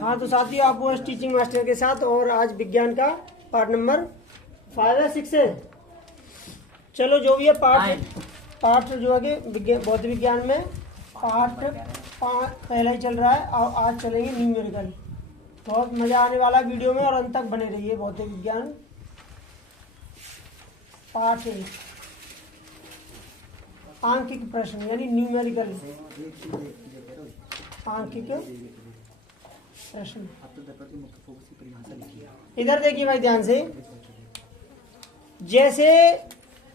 हाँ तो साथियों आप वो टीचिंग मास्टर के साथ और आज विज्ञान का पार्ट नंबर 5 है 6 है। चलो जो भी है पार्ट जो है कि भौतिक विज्ञान में पार्ट 5 पहला ही चल रहा है और आज चलेंगे न्यूमेरिकल। बहुत मजा आने वाला वीडियो में और अंत तक बने रहिए। भौतिक विज्ञान पार्ट 1 आंकिक प्रश्न यानी न्यूमेरिकल आंकिक प्रश्न। इधर देखिए भाई ध्यान से, जैसे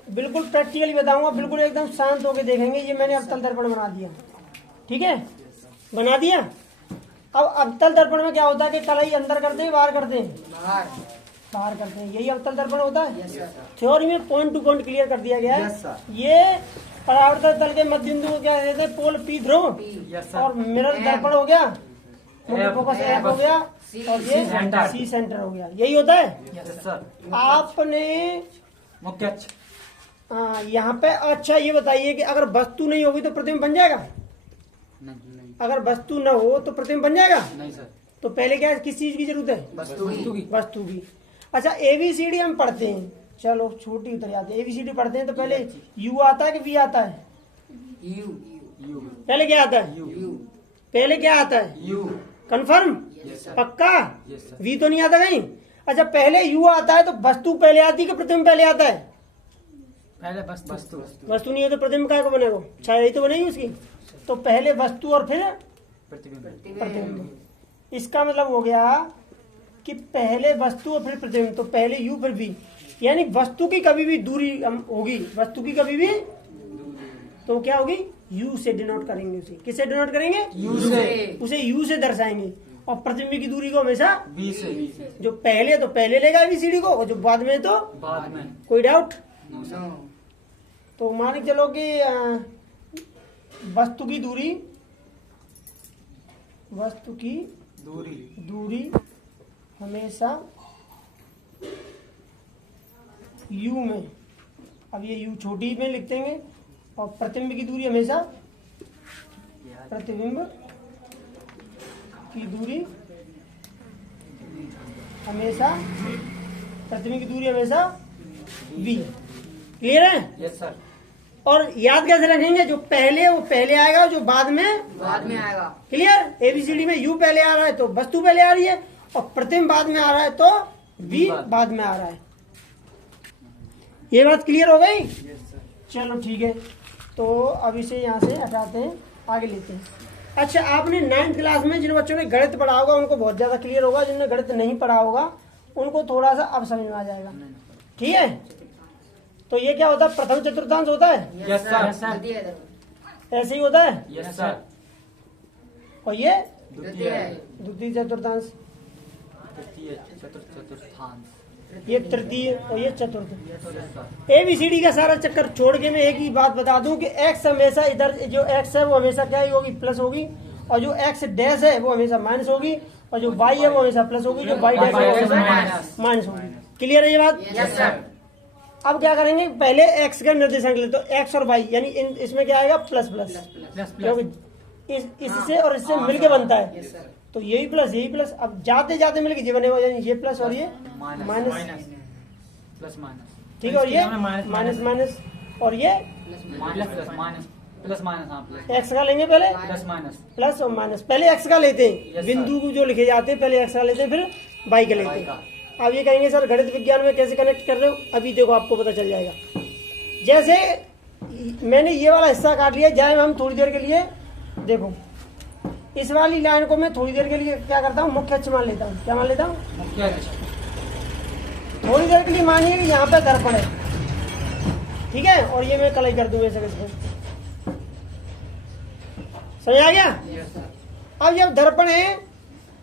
बिल्कुल प्रैक्टिकली बताऊंगा, बिल्कुल एकदम शांत होकर देखेंगे। ये मैंने अवतल दर्पण बना दिया, ठीक है, बना दिया। अब अवतल दर्पण में क्या होता है कि कलाई अंदर करते हैं बाहर करते हैं, बाहर करते हैं, यही अवतल दर्पण होता है। थ्योरी में पॉइंट टू पॉइंट क्लियर कर दिया गया है। ये परावर्तक तल के मध्य बिंदु को क्या कहते हैं, पोल पी ध्रुव, और मिरर दर्पण हो गया, फोकस एफ हो गया, और ये सी सेंटर हो गया। यही होता है। आपने मुख्य अक्ष यहाँ पे अच्छा ये बताइए कि अगर वस्तु नहीं होगी तो प्रतिबिंब बन जाएगा? नहीं। अगर वस्तु न हो तो प्रतिबिंब बन जाएगा? नहीं सर। तो पहले क्या किस चीज की जरूरत है? वस्तु की। अच्छा एबीसीडी हम पढ़ते हैं, चलो छोटी उतर जाते हैं। एबीसीडी पढ़ते हैं तो पहले यू आता है कि वी आता है? यू। पहले क्या आता है? पहले क्या आता है? यू। कंफर्म? पक्का? सर। वी तो नहीं आता कहीं? अच्छा पहले यू आता है तो वस्तु पहले आती है कि प्रतिबिंब पहले आता है? पहले वस्तु। वस्तु नहीं हो तो प्रतिबिंब काय को बनेगा? छाया ही तो बनेगी उसकी। तो पहले वस्तु और फिर प्रतिबिंब। इसका मतलब हो गया कि पहले वस्तु और फिर प्रतिबिंब, तो पहले यू फिर वी। यानी वस्तु की कभी भी दूरी होगी, वस्तु की कभी भी तो क्या होगी? यू से डिनोट करेंगे उसे। किससे डिनोट करेंगे? यू से। उसे यू से दर्शाएंगे। और प्रतिबिंब की दूरी को हमेशा बी से। जो पहले तो पहले लेगा एबीसीडी को, और जो बाद में तो बाद में। कोई डाउट? नो। तो मान के चलो कि वस्तु की दूरी हमेशा यू में, अब ये यू छोटी में लिख देंगे, और प्रतिबिंब की दूरी हमेशा प्रतिबिंब की दूरी हमेशा प्रतिबिंब की दूरी हमेशा वी। क्लियर है? Yes sir. और याद कैसे रखेंगे? जो पहले वो पहले आएगा, जो बाद में आएगा। क्लियर? एबीसीडी में यू पहले आ रहा है तो वस्तु पहले आ रही है, और प्रतिबिंब बाद में आ रहा है तो वी बाद में आ रहा है। ये बात क्लियर हो गई? चलो ठीक है, तो अब इसे यहाँ से हटाते हैं, आगे लेते हैं। अच्छा आपने 9th क्लास में जिन बच्चों ने गणित पढ़ा होगा उनको बहुत ज्यादा क्लियर होगा, जिनने गणित नहीं पढ़ा होगा उनको थोड़ा सा अब समझ में आ जाएगा। ठीक है, तो ये क्या होता है? प्रथम चतुर्थांश होता है। Yes sir. ऐसे ही होता है। Yes sir. और ये द्वितीय द्वितीय चतुर्थांश, चतुर्थांश। ये तृतीय और ये चतुर्थ। Yes sir. एबीसीडी का सारा चक्कर छोड़ के मैं एक ही बात बता दूं कि एक्स हमेशा इधर जो एक्स है वो हमेशा क्या ही होगी? प्लस होगी, और जो एक्स डैश है वो हमेशा माइनस होगी, और जो वाई है वो हमेशा प्लस होगी, जो वाई डैश है वो हमेशा माइनस होगी। क्लियर है ये बात? Yes sir. अब क्या करेंगे? पहले एक्स का निर्देशांक ले, तो एक्स और वाई यानी इसमें क्या आएगा? प्लस प्लस, क्योंकि इससे और इससे मिलके बनता है, तो यही प्लस यही प्लस। अब जाते जाते मिलके ये बनेगा, यानी ये प्लस और ये माइनस, प्लस माइनस। ठीक है, और ये माइनस माइनस, और ये प्लस माइनस। एक्स का लेंगे पहले, प्लस माइनस। प्लस और माइनस। पहले एक्स का लेते हैं, Yes, बिंदु को जो लिखे जाते हैं पहले एक्स का लेते हैं, फिर वाई का लेते हैं। अब ये कहेंगे सर गणित विज्ञान में कैसे कनेक्ट कर रहे हो? अभी देखो आपको पता चल जाएगा। जैसे मैंने ये वाला हिस्सा काट लिया, जाए हम थोड़ी देर के लिए देखो, इस वाली लाइन को मैं थोड़ी देर के लिए क्या करता हूँ? मुख्य अक्ष मान लेता हूँ। क्या मान लेता हूँ? मुख्य अक्ष। थोड़ी देर के लिए मानिए कि यहाँ पे दर्पण है, ठीक है, और ये मैं कलाई कर दूंगा ऐसे कैसे। समझ आ गया? अब जब दर्पण है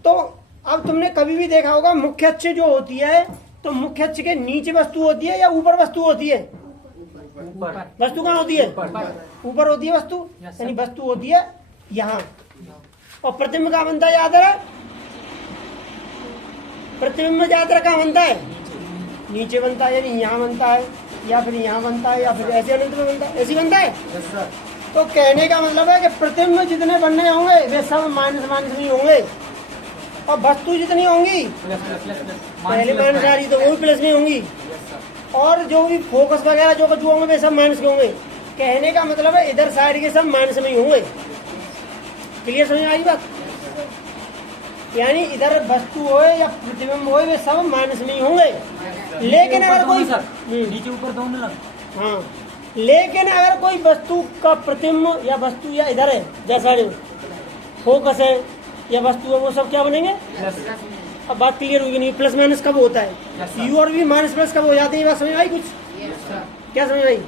तो अब तुमने कभी भी देखा होगा मुख्य अक्ष जो होती है, तो मुख्य अक्ष के नीचे वस्तु होती है या ऊपर वस्तु होती है? वस्तु कहाँ होती है? ऊपर होती है वस्तु, यानी वस्तु होती है यहाँ। और प्रतिबिंब कहाँ बनता है? याद है, प्रतिबिंब याद रखा बनता है नीचे बनता है, यानी यहाँ बनता है, या फिर यहाँ बनता है, या फिर ऐसे अनंत में बनता है, ऐसी बनता है। तो कहने का मतलब है कि प्रतिबिंब जितने बनने होंगे वे सब माइनस माइनस नहीं होंगे, और वस्तु जितनी होंगी प्लस प्लस प्लस प्लस पहले माइनस आ रही तो वो भी प्लस में होंगी, यस सर। और जो भी फोकस वगैरह जो कुछ होंगे वे सब माइनस के होंगे। कहने का मतलब है इधर साइड के सब माइनस में ही होंगे। क्लियर समझ में आई बात? यानी इधर वस्तु हो या प्रतिबिंब हो वे सब माइनस में ही होंगे। लेकिन अगर कोई सर नीचे ऊपर दोनों लग। हाँ, लेकिन अगर कोई वस्तु का प्रतिबिंब या वस्तु या इधर है जैसा जो फोकस है या वस्तु है वो सब क्या बनेंगे? प्लस। अब बात क्लियर होगी नहीं? प्लस माइनस कब होता है? Yes, sir. यू और भी माइनस प्लस कब हो जाते हैं? ये बात समझ में आई कुछ? क्या समझ में आई?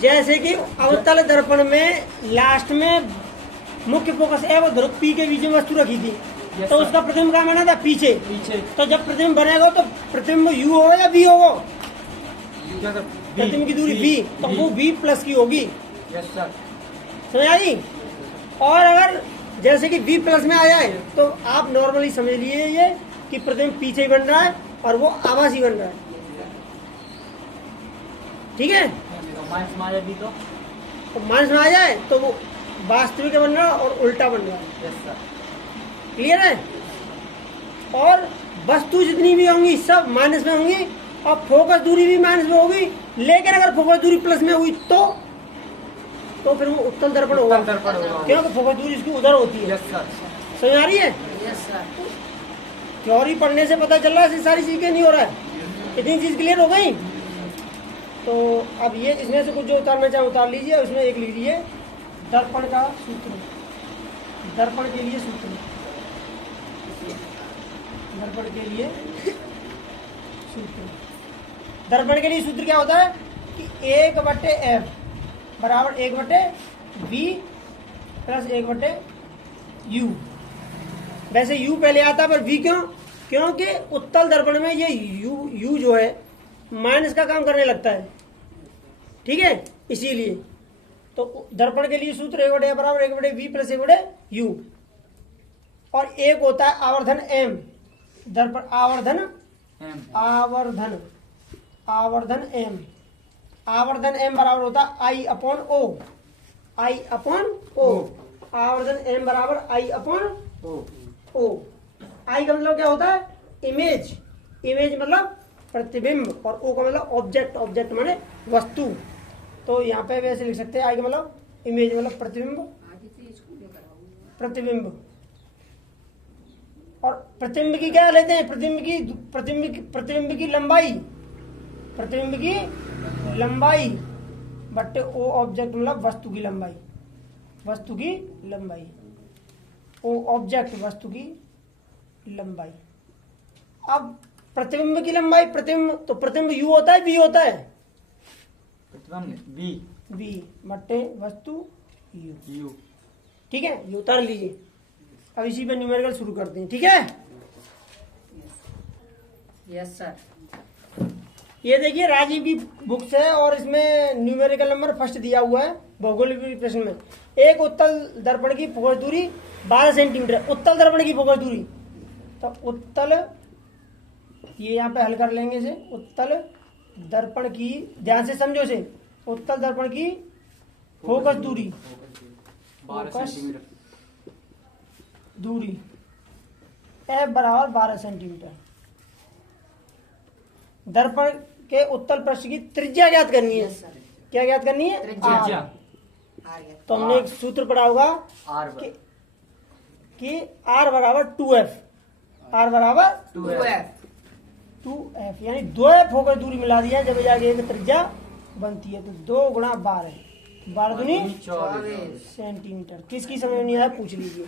जैसे कि अवतल दर्पण में लास्ट में मुख्य फोकस है वो ध्रुव पी के बीच में वस्तु रखी थी, Yes, तो sir. उसका प्रतिबिंब कहाँ बना था? पीछे। पीछे तो जब प्रतिबिंब बनेगा तो प्रतिबिंब यू होगा या बी होगा? क्या सर? प्रतिबिंब की दूरी बी, तो वो बी प्लस की होगी। Yes sir. समझ आई? और अगर जैसे कि बी प्लस में आ जाए तो आप नॉर्मली समझ लिए ये कि प्रतिबिंब पीछे ही बन रहा है और वो आभासी बन रहा है। ठीक है? माइनस में आ जाए भी तो तो माइनस में आ जाए तो वो वास्तविक बन रहा है और उल्टा बन रहा है। Yes sir. क्लियर है? और वस्तु जितनी भी होंगी सब माइनस में होंगी और फोकस दूरी भी माइनस में होगी। लेकिन अगर फोकस दूरी प्लस में हुई तो फिर वो उत्तल दर्पण होगा, उत्तल दर्पण होगा। क्योंकि फोकस दूरी इसकी उधर होती है। Yes sir. समझ आ रही है? थ्योरी पढ़ने से पता चल रहा है सारी चीजें नहीं हो रहा है। इतनी चीज क्लियर हो गई? तो अब ये इसमें से कुछ जो उतारना चाहे उतार लीजिए। उसमें एक लिख लीजिए दर्पण का सूत्र, दर्पण के लिए सूत्र, दर्पण के लिए सूत्र। दर्पण के लिए सूत्र क्या होता है कि 1/f बराबर 1/v प्लस 1/u। वैसे u पहले आता है पर v क्यों? क्योंकि उत्तल दर्पण में ये u जो है माइनस का काम करने लगता है। ठीक है? इसीलिए तो दर्पण के लिए सूत्र 1/f बराबर 1/v प्लस 1/u। और एक होता है आवर्धन m, दर्पण आवर्धन आवर्धन आवर्धन m, आवर्धन m बराबर होता है I/O, I/O। आवर्धन m बराबर I/O। I का मतलब क्या होता है? इमेज, इमेज मतलब प्रतिबिंब, और O का मतलब ऑब्जेक्ट, ऑब्जेक्ट माने वस्तु। तो यहाँ पे वैसे लिख सकते हैं I का मतलब इमेज मतलब प्रतिबिंब, प्रतिबिंब। और प्रतिबिंब की क्या लेते हैं? प्रतिबिंब की लंबाई, प्रतिबिंब की लंबाई बट्टे ओ ऑब्जेक्ट मतलब वस्तु की लंबाई, वस्तु की लंबाई, ओ ऑब्जेक्ट वस्तु की लंबाई। अब प्रतिबिंब की लंबाई, प्रतिबिंब तो प्रतिबिंब यू होता है बी होता है? प्रतिबिंब बी बट्टे वस्तु यू। यू। ठीक है? ये उतार लीजिए। अब इसी पे न्यूमेरिकल शुरू करते हैं। ठीक है? Yes sir. ये देखिए राजीव की बुक्स है और इसमें न्यूमेरिकल नंबर फर्स्ट दिया हुआ है भौगोलिक प्रश्न में। एक उत्तल दर्पण की फोकस दूरी 12 सेंटीमीटर, उत्तल दर्पण की फोकस दूरी। तो उत्तल, ये यहाँ पे हल कर लेंगे इसे। उत्तल दर्पण की, ध्यान से समझो इसे, उत्तल दर्पण की फोकस दूरी, 12 फोकस सेंटीमीटर दूरी F बराबर 12 सेंटीमीटर। दर्पण के उत्तल पृष्ठ की त्रिज्या ज्ञात करनी है। Yes sir. क्या ज्ञात करनी है? त्रिज्या। आ गया। तो हमने एक सूत्र पढ़ा होगा आर कि R बराबर 2F, R बराबर 2F 2F, यानी 2F होकर दूरी मिला दिया जब जाके एक त्रिज्या बनती है। तो 2 गुणा 12, 12 दूनी 24 सेंटीमीटर। किसकी समझ में नहीं आया पूछ लीजिए।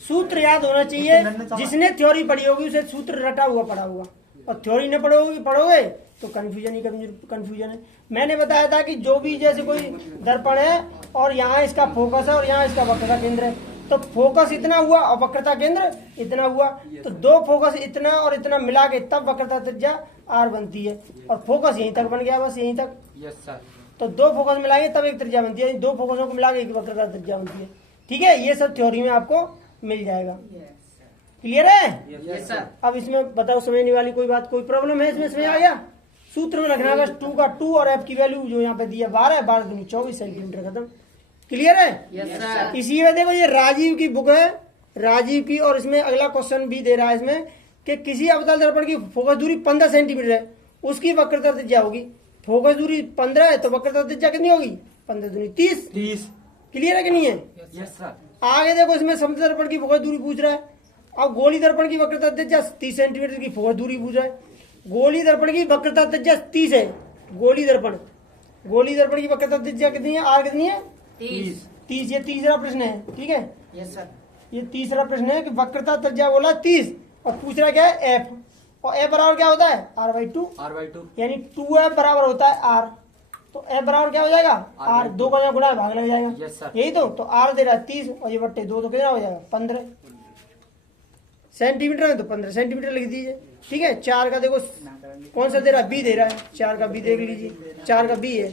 सूत्र याद होना चाहिए। जिसने थ्योरी पढ़ी होगी उसे सूत्र रटा हुआ पढ़ा होगा, और थ्योरी न पढ़ोगे तो कंफ्यूजन ही कंफ्यूजन है। मैंने बताया था कि जो भी जैसे कोई दर्पण है और यहाँ इसका फोकस है और यहाँ इसका वक्रता केंद्र है, तो फोकस इतना हुआ और वक्रता केंद्र इतना हुआ, तो दो फोकस इतना और इतना मिला के तब वक्रता त्रिज्या R बनती है। और फोकस यहीं तक बन गया, बस यहीं तक। Yes sir. तो दो फोकस मिलाएंगे तब एक त्रिज्या बनती है, दो फोकसों को मिला के एक वक्रता त्रिज्या बनती है। ठीक है? ये सब थ्योरी में आपको मिल जाएगा। क्लियर है? Yes sir. अब इसमें बताओ समझने वाली कोई बात, कोई प्रॉब्लम है इसमें? समझ आ गया? सूत्र में रखना है बस 2 का 2 और F की वैल्यू जो यहाँ पे दी है 12 है, 12 दूनी 24 सेंटीमीटर। खत्म। क्लियर है? Yes sir. इसी में देखो ये राजीव की बुक है, राजीव की, और इसमें अगला क्वेश्चन भी दे रहा है इसमें कि किसी अवतल दर्पण की फोकस दूरी 15 सेंटीमीटर है, उसकी वक्रता त्रिज्या होगी। फोकस दूरी 15 है तो वक्रता त्रिज्या कितनी होगी? 15 दूनी 30। 30। क्लियर है कि नहीं है? Yes sir. आगे देखो इसमें समतल दर्पण की फोकस दूरी पूछ रहा है। अब गोली दर्पण की वक्रता त्रिज्या 30 सेंटीमीटर की फोकस दूरी पूछ रहा है। गोली दर्पण की वक्रता त्रिज्या 30 है। गोली दर्पण की वक्रता त्रिज्या कितनी है? आर कितनी है? 30। 30। ये तीसरा प्रश्न है, ठीक है? Yes sir. ये तीसरा प्रश्न है कि वक्रता त्रिज्या बोला 30 और पूछ रहा क्या है? एफ। और एफ बराबर क्या होता है? r/2। r/2 यानी 2f बराबर होता है r। तो f बराबर क्या हो जाएगा? r। 2 का यहाँ गुणा भाग लग जाएगा। Yes sir. यही तो r दे रहा है 30 और ये बट्टे 2 तो कितना हो जाएगा? 15 सेंटीमीटर है तो 15 सेंटीमीटर लिख दीजिए, ठीक है? 4 का देखो कौन सा दे रहा है? बी दे रहा है। 4 का बी देख लीजिए, 4 का बी है,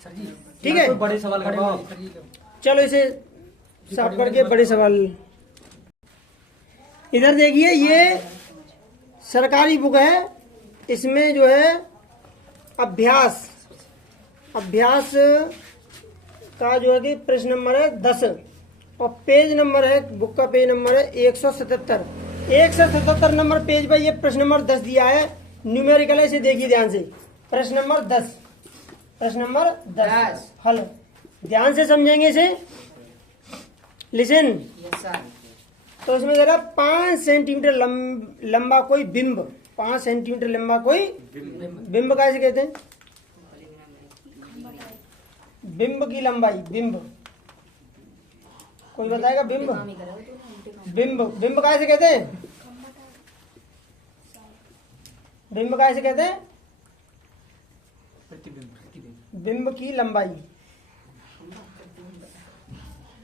सर जी ठीक है? कोई बड़े सवाल करवाओ। चलो इसे साफ करके बड़े सवाल। इधर देखिए ये सरकारी बुक है, इसमें जो है अभ्यास का जो है कि प्रश्न नंबर है 10 और पेज नंबर है, बुक का पेज नंबर है 177 नंबर पेज पर ये प्रश्न नंबर 10 दिया है। न्यूमेरिकल है, इसे देखिए ध्यान से। प्रश्न नंबर 10 हल ध्यान से समझेंगे इसे, लिसन। Yes sir. तो इसमें जरा 5 सेंटीमीटर लंबा कोई बिंब, 5 सेंटीमीटर लंबा कोई बिंब कैसे कहते हैं? बिंब की लंबाई, बिंब कोई बताएगा? बिंब कैसे कहते हैं? बिंब कैसे कहते हैं? प्रतिबिंब। बिंब की लंबाई,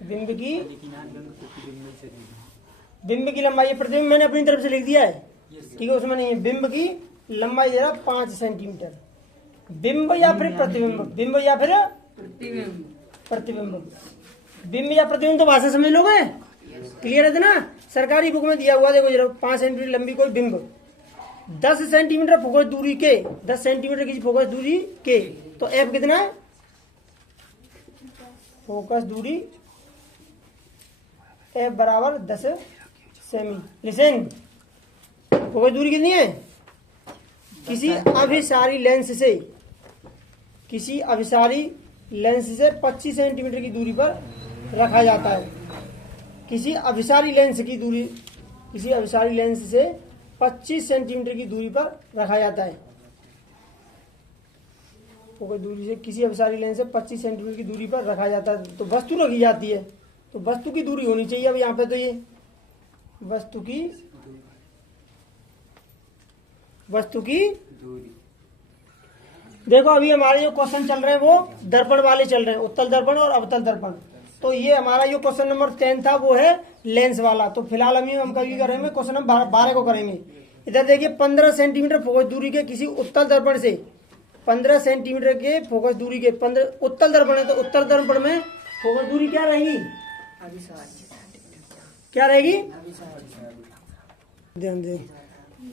बिंब की लंबाई, ये प्रतिबिंब मैंने अपनी तरफ से लिख दिया है, ठीक है? उसमें नहीं है। बिंब की लंबाई जरा 5 सेंटीमीटर। बिंब या फिर प्रतिबिंब? बिंब या फिर प्रतिबिंब? बिंब या प्रतिबिंब तो भाषा समझ लोगे? क्लियर है ना? सरकारी बुक में दिया हुआ देखो जरा, 5 सेंटीमीटर लंबी कोई बिंब 10 सेंटीमीटर फोकस दूरी के, 10 सेंटीमीटर की फोकस दूरी के, तो एफ कितना है? फोकस दूरी एफ बराबर 10 सेमी। लिसन, फोकस दूरी कितनी है? किसी अभिसारी लेंस से 25 सेंटीमीटर की दूरी पर रखा जाता है। किसी अभिसारी लेंस से 25 सेंटीमीटर की दूरी पर रखा जाता है। फोकस दूरी से किसी अभिसारी लेंस से 25 सेंटीमीटर की दूरी पर रखा जाता है, तो वस्तु रखी जाती है, तो वस्तु की दूरी होनी चाहिए। अब यहाँ पे तो ये वस्तु की देखो, अभी हमारे जो क्वेश्चन चल रहे हैं वो दर्पण वाले चल रहे हैं, उत्तल दर्पण और अवतल दर्पण। तो ये हमारा जो क्वेश्चन नंबर 10 था वो है लेंस वाला। तो फिलहाल अभी हम कभी करेंगे क्वेश्चन नंबर 12 को करेंगे। इधर देखिए 15 सेंटीमीटर फोकस दूरी के किसी उत्तल दर्पण से, 15 सेंटीमीटर के फोकस दूरी के 15 उत्तल दर्पण है, तो उत्तल दर्पण में फोकस दूरी क्या रहेगी? क्या रहेगी? ध्यान दे,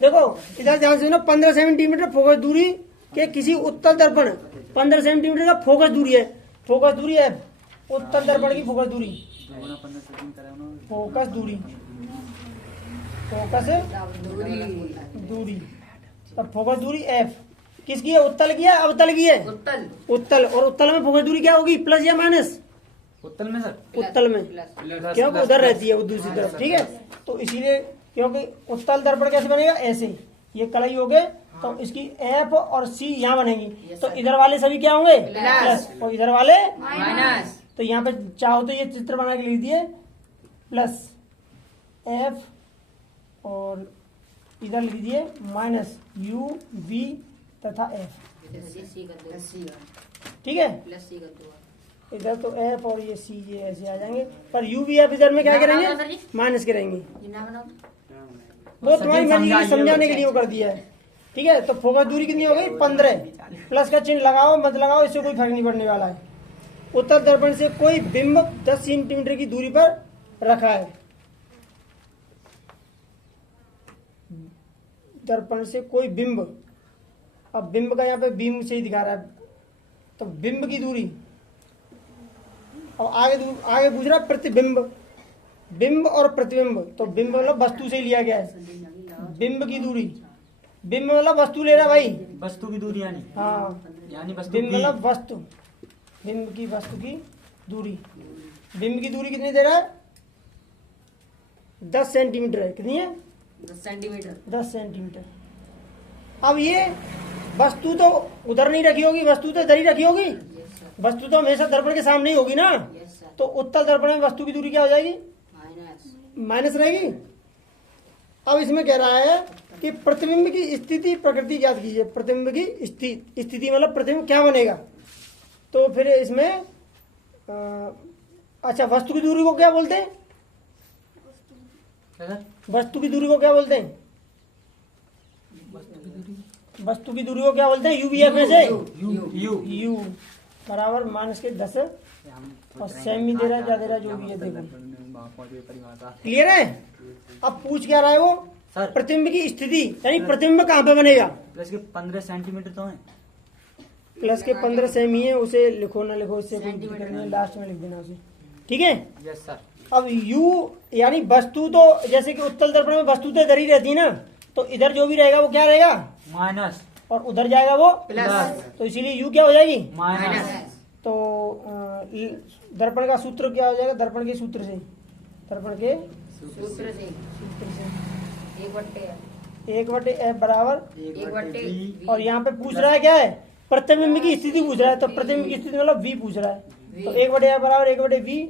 देखो इधर ध्यान से सुनो। 15 सेंटीमीटर फोकस दूरी के किसी उत्तल दर्पण, 15 सेंटीमीटर का फोकस दूरी है, उत्तल दर्पण की फोकस दूरी, फोकस दूरी और फोकस दूरी एफ किसकी है? उत्तल की है अवतल की है? उत्तल। और उत्तल में फोकस दूरी क्या होगी? प्लस या माइनस? उत्तल में सर, उत्तल में, क्योंकि उधर रहती है वो दूसरी तरफ, ठीक है? तो इसीलिए, क्योंकि उत्तल दर्पण कैसे बनेगा? ऐसे, ये कलाई हो गए तो इसकी एफ और सी यहाँ बनेगी, तो इधर वाले सभी क्या होंगे? प्लस, और इधर वाले माइनस। तो यहाँ पे चाहो तो ये चित्र बना के लिख दिए, प्लस एफ और इधर लिख दिए माइनस यू वी तथा एफ, ठीक है? इधर तो एफ और ये सी ये ऐसे आ जाएंगे, पर यू वी एफ इधर में क्या करेंगे? माइनस करेंगे। वो तुम्हारी मर्जी की समझाने के लिए वो कर दिया है, ठीक है? तो फोकस दूरी कितनी हो गई? 15। प्लस का चिन्ह लगाओ मत लगाओ, इससे कोई फर्क नहीं पड़ने वाला है। उत्तल दर्पण से कोई बिंब 10 सेंटीमीटर की दूरी पर रखा है, दर्पण से कोई बिंब, अब बिंब का यहाँ पे बीम से ही दिखा रहा है, तो बिंब की दूरी अब आगे पूछ रहा है प्रतिबिंब, बिंब और प्रतिबिंब। तो बिंब मतलब वस्तु से लिया गया है, बिंब की दूरी, बिंब मतलब वस्तु ले रहा भाई, वस्तु की दूरी यानी हाँ, वस्तु बिंब की मतलब वस्तु, बिंब की वस्तु की दूरी, बिंब की दूरी कितनी दे रहा है, 10 सेंटीमीटर है। कितनी है, 10 सेंटीमीटर। 10 सेंटीमीटर। अब ये वस्तु तो उधर नहीं रखी होगी, वस्तु तो इधर ही रखी होगी, यस सर। वस्तु तो हमेशा दर्पण के सामने ही होगी ना। Yes sir. तो उत्तल दर्पण में वस्तु की दूरी क्या हो जाएगी, माइनस। माइनस रहेगी। अब इसमें कह रहा है कि प्रतिबिंब की स्थिति प्रकृति ज्ञात कीजिए। प्रतिबिंब की स्थिति मतलब प्रतिबिंब क्या बनेगा। तो फिर इसमें अच्छा, वस्तु की दूरी को क्या बोलते हैं, क्या सर? वस्तु की दूरी को क्या बोलते हैं, वस्तु की दूरी वस्तु की दूरी को क्या बोलते हैं, यूबीएफ में से यू यू बराबर -10 और सेमी दे रहा है, क्या दे रहा है, जो भी है देखो। परिभाषा क्लियर है। अब पूछ क्या रहा है वो, सर प्रतिबिंब की स्थिति यानी प्रतिबिंब कहाँ पे बनेगा। प्लस के 15 सेंटीमीटर तो है। प्लस के 15 सेमी है, उसे लिखो ना लिखो, इससे कोई दिक्कत नहीं है, लास्ट में लिख देना उसे, ठीक है। Yes sir. अब u यानी वस्तु तो जैसे कि उत्तल दर्पण में वस्तु तो इधर ही रहती है ना, तो इधर जो भी रहेगा वो क्या रहेगा, माइनस, और उधर जाएगा वो प्लस। तो इसीलिए u क्या हो जाएगी। माइनस। तो दर्पण का सूत्र क्या हो जाएगा, दर्पण के सूत्र से, दर्पण के सूत्र से सूत्र से 1/f 1/f बराबर, 1/v। और यहाँ पे पूछ रहा है क्या है, प्रतिबिंब की स्थिति पूछ रहा है। तो प्रतिबिंब की स्थिति मतलब v पूछ रहा है। तो 1/f बराबर 1/v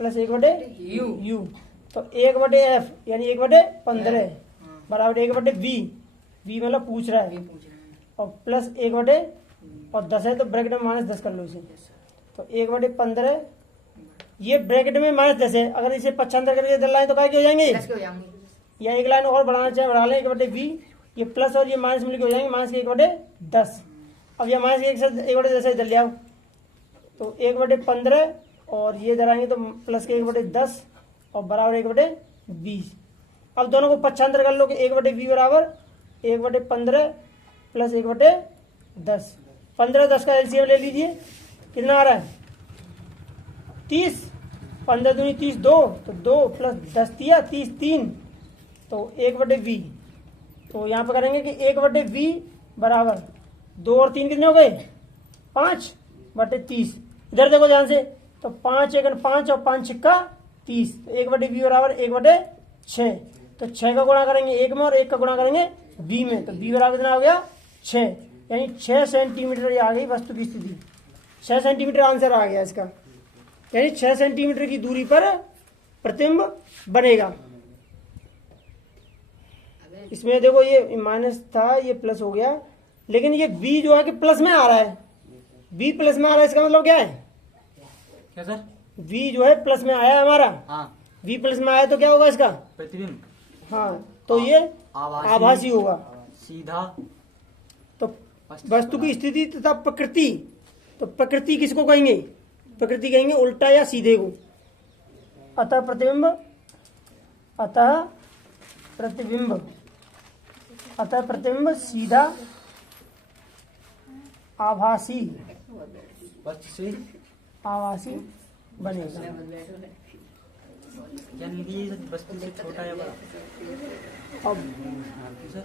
प्लस 1/u। तो 1/f यानी 1/15 बराबर 1/v, v मतलब पूछ रहा है, और प्लस 1/, और 10 है तो ब्रैकेट में -10 कर लो इसे। तो 1/15, ये ब्रैकेट में -10 है, अगर इसे पक्षांतर करके इधर लाएं तो क्या हो जाएंगे, प्लस के हो जाएंगे। या एक लाइन और बढ़ाना चाहे बढ़ा लें, 1/v, ये प्लस और ये माइनस मिलकर हो जाएंगे -1/10। अब ये -1 से 1/10 इधर ले आओ, तो 1/15 और ये इधर आएंगे तो प्लस के 1/10 और बराबर 1/20। अब दोनों को पक्षांतर कर लो कि 1/v बराबर 1/15 प्लस 1/10। 15-10 का एलसीएम ले लीजिए, कितना आ रहा है 30, 15 दूनी 30, 2 तो 2 प्लस 10 दिया 30, 3 तो 1/v। तो यहाँ पे करेंगे कि 1/v बराबर 2 और 3 कितने हो गए 5/30। इधर देखो ध्यान से, तो 5 1 5 और 5 6 30, तो 1/v बराबर 1/6। तो 6 का गुणा करेंगे 1 में और 1 का गुणा करेंगे v में, तो v बराबर कितना हो गया 6, यानी 6 सेंटीमीटर ये आ गई वस्तु की स्थिति। 6 सेंटीमीटर आंसर आ गया इसका, यानी 6 सेंटीमीटर की दूरी पर प्रतिबिंब बनेगा। इसमें देखो ये माइनस था, ये प्लस हो गया, लेकिन ये v जो है कि प्लस में आ रहा है, v प्लस में आ रहा है, इसका मतलब क्या है, क्या सर? v जो है प्लस में आया है हमारा, हाँ, v प्लस में आया तो क्या होगा इसका, प्रतिबिंब हाँ, तो ये आभासी होगा। सीधा। तो वस्तु की स्थिति तथा प्रकृति, तो प्रकृति किसको कहेंगे, प्रकृति कहेंगे उल्टा या सीधे को। अतः प्रतिबिंब, अतः प्रतिबिंब, अतः प्रतिबिंब सीधा आभासी, वस्तु से आभासी बनेगा। यानी कि ये वस्तु से छोटा या बड़ा। अब सर